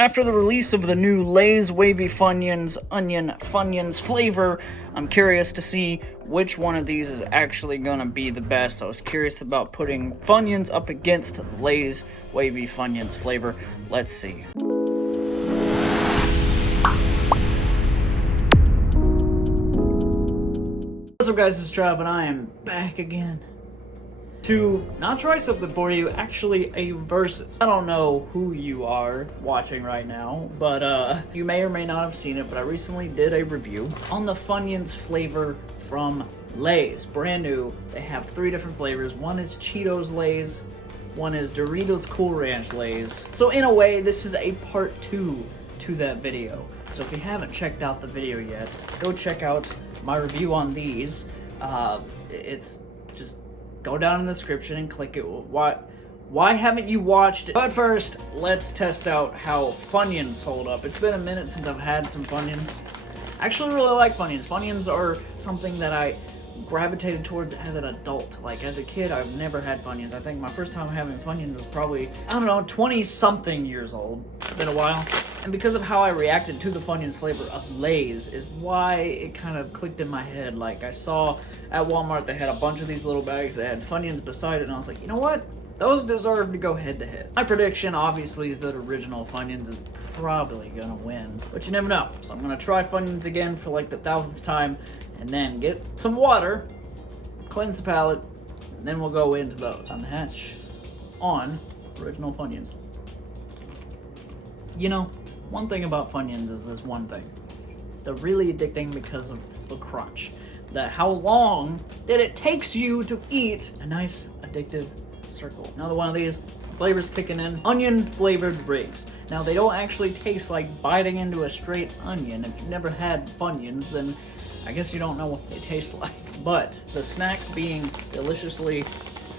After the release of the new Lay's Wavy Funyuns Onion Funyuns flavor, I'm curious to see which one of these is actually gonna be the best. I was curious about putting Funyuns up against Lay's Wavy Funyuns flavor. Let's see. What's up guys, it's Trav and I am back again to not try something for you, actually a versus. I don't know who you are watching right now, but you may or may not have seen it, but I recently did a review on the Funyuns flavor from Lay's. Brand new. They have 3 different flavors. One is Cheetos Lay's, one is Doritos Cool Ranch Lay's. So in a way, this is a part 2 to that video. So if you haven't checked out the video yet, go check out my review on these. It's just go down in the description and click it. Why haven't you watched it? But first, let's test out how Funyuns hold up. It's been a minute since I've had some Funyuns. I actually really like Funyuns. Funyuns are something that I gravitated towards as an adult. Like, as a kid, I've never had Funyuns. I think my first time having Funyuns was probably, I don't know, 20-something years old. It's been a while. And because of how I reacted to the Funyuns flavor of Lay's is why it kind of clicked in my head. Like, I saw at Walmart they had a bunch of these little bags that had Funyuns beside it, and I was like, you know what? Those deserve to go head-to-head. My prediction, obviously, is that original Funyuns is probably gonna win. But you never know. So I'm gonna try Funyuns again for like the 1000th time, and then get some water, cleanse the palate, and then we'll go into those. On the hatch on original Funyuns. You know, one thing about Funyuns is this one thing. They're really addicting because of the crunch. That how long that it takes you to eat a nice addictive circle. Another one of these flavors kicking in. Onion flavored rings. Now they don't actually taste like biting into a straight onion. If you've never had Funyuns, then I guess you don't know what they taste like. But the snack being deliciously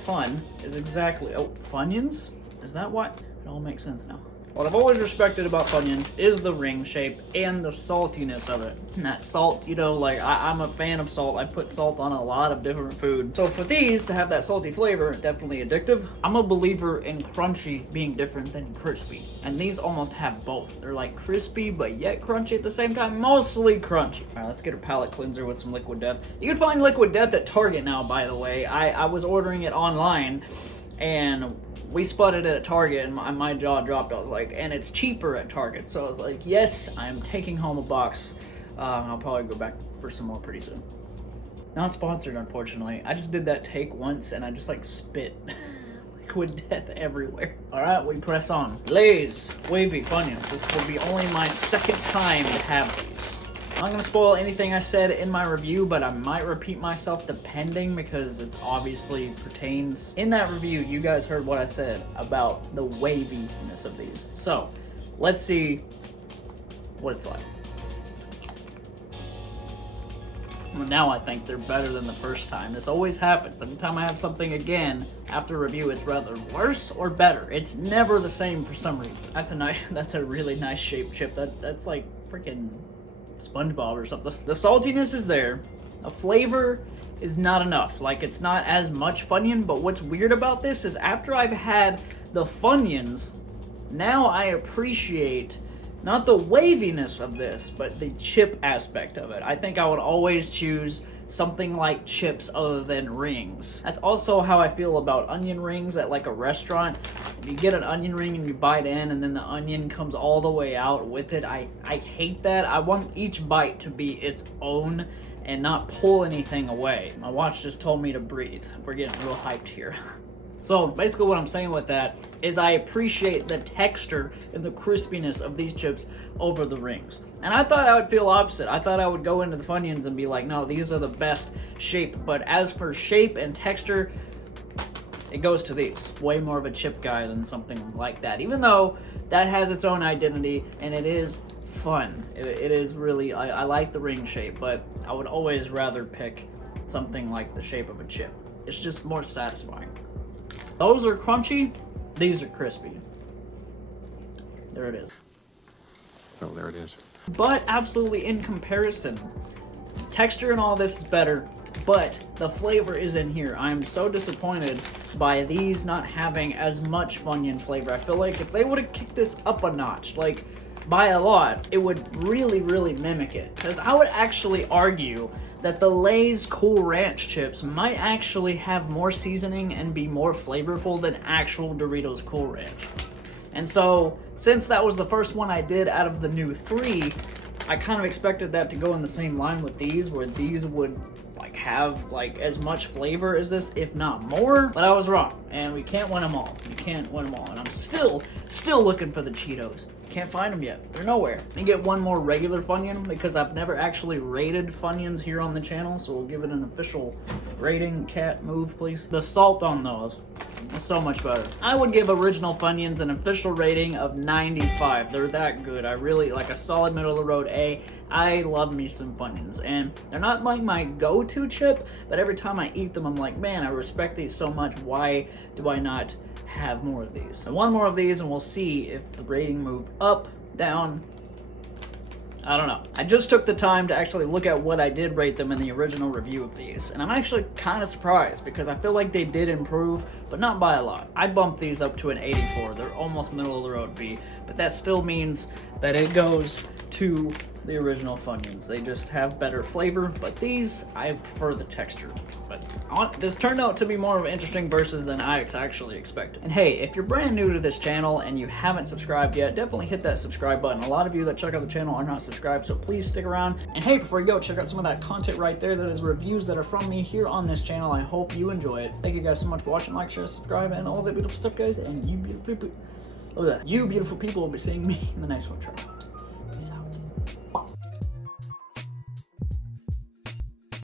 fun is exactly... Oh, Funyuns? Is that why? It all makes sense now. What I've always respected about Funyuns is the ring shape and the saltiness of it. And that salt, you know, like, I'm a fan of salt. I put salt on a lot of different food. So for these to have that salty flavor, definitely addictive. I'm a believer in crunchy being different than crispy. And these almost have both. They're like crispy, but yet crunchy at the same time. Mostly crunchy. All right, let's get a palate cleanser with some Liquid Death. You can find Liquid Death at Target now, by the way. I was ordering it online, and we spotted it at Target, and my jaw dropped. I was like, and it's cheaper at Target. So I was like, yes, I'm taking home a box. I'll probably go back for some more pretty soon. Not sponsored, unfortunately. I just did that take once, and I just like spit Liquid Death everywhere. All right, we press on. Lay's Wavy Funyuns. This will be only my 2nd time to have these. I'm not going to spoil anything I said in my review, but I might repeat myself depending because it's obviously pertains. In that review, you guys heard what I said about the waviness of these. So, let's see what it's like. Well, now I think they're better than the first time. This always happens. Every time I have something again after review, it's rather worse or better. It's never the same for some reason. That's a really nice shaped chip. That's like freaking SpongeBob or something. The saltiness is there. The flavor is not enough. Like, it's not as much Funyun, but what's weird about this is after I've had the Funyuns, now I appreciate not the waviness of this, but the chip aspect of it. I think I would always choose something like chips other than rings. That's also how I feel about onion rings at like a restaurant. If you get an onion ring and you bite in and then the onion comes all the way out with it, I hate that. I want each bite to be its own and not pull anything away. My watch just told me to breathe. We're getting real hyped here. So basically what I'm saying with that is I appreciate the texture and the crispiness of these chips over the rings. And I thought I would feel opposite. I thought I would go into the Funyuns and be like, no, these are the best shape. But as for shape and texture, it goes to these. Way more of a chip guy than something like that. Even though that has its own identity and it is fun. It is really, I like the ring shape, but I would always rather pick something like the shape of a chip. It's just more satisfying. Those are crunchy, these are crispy. There it is. Oh, there it is. But absolutely in comparison, texture and all this is better. but the flavor is in here. I'm so disappointed by these not having as much Funyun flavor. I feel like if they would have kicked this up a notch, like by a lot, it would really, really mimic it. Because I would actually argue that the Lay's Cool Ranch chips might actually have more seasoning and be more flavorful than actual Doritos Cool Ranch. And so, since that was the first one I did out of the new 3, I kind of expected that to go in the same line with these, where these would like have like as much flavor as this, if not more. But I was wrong, and we can't win them all. We can't win them all, and I'm still looking for the Cheetos. Can't find them yet. They're nowhere. You get one more regular Funyun because I've never actually rated Funyuns here on the channel, so we'll give it an official rating. Cat, move, please. The salt on those is so much better. I would give original Funyuns an official rating of 95. They're that good. I really like a solid middle of the road A. I love me some Funyuns, and they're not like my go-to chip, but every time I eat them, I'm like, man, I respect these so much. Why do I not have more of these? And one more of these, and we'll see if the rating moved up, down. I don't know. I just took the time to actually look at what I did rate them in the original review of these, and I'm actually kind of surprised because I feel like they did improve, but not by a lot. I bumped these up to an 84. They're almost middle of the road B, but that still means that it goes to the original Funyuns. They just have better flavor, but these, I prefer the texture. But this turned out to be more of an interesting versus than I actually expected. And hey, if you're brand new to this channel and you haven't subscribed yet, definitely hit that subscribe button. A lot of you that check out the channel are not subscribed, so please stick around. And hey, before you go, check out some of that content right there. That is reviews that are from me here on this channel. I hope you enjoy it. Thank you guys so much for watching. Like, share, subscribe, and all that beautiful stuff, guys. And you beautiful people will be seeing me in the next one. Try.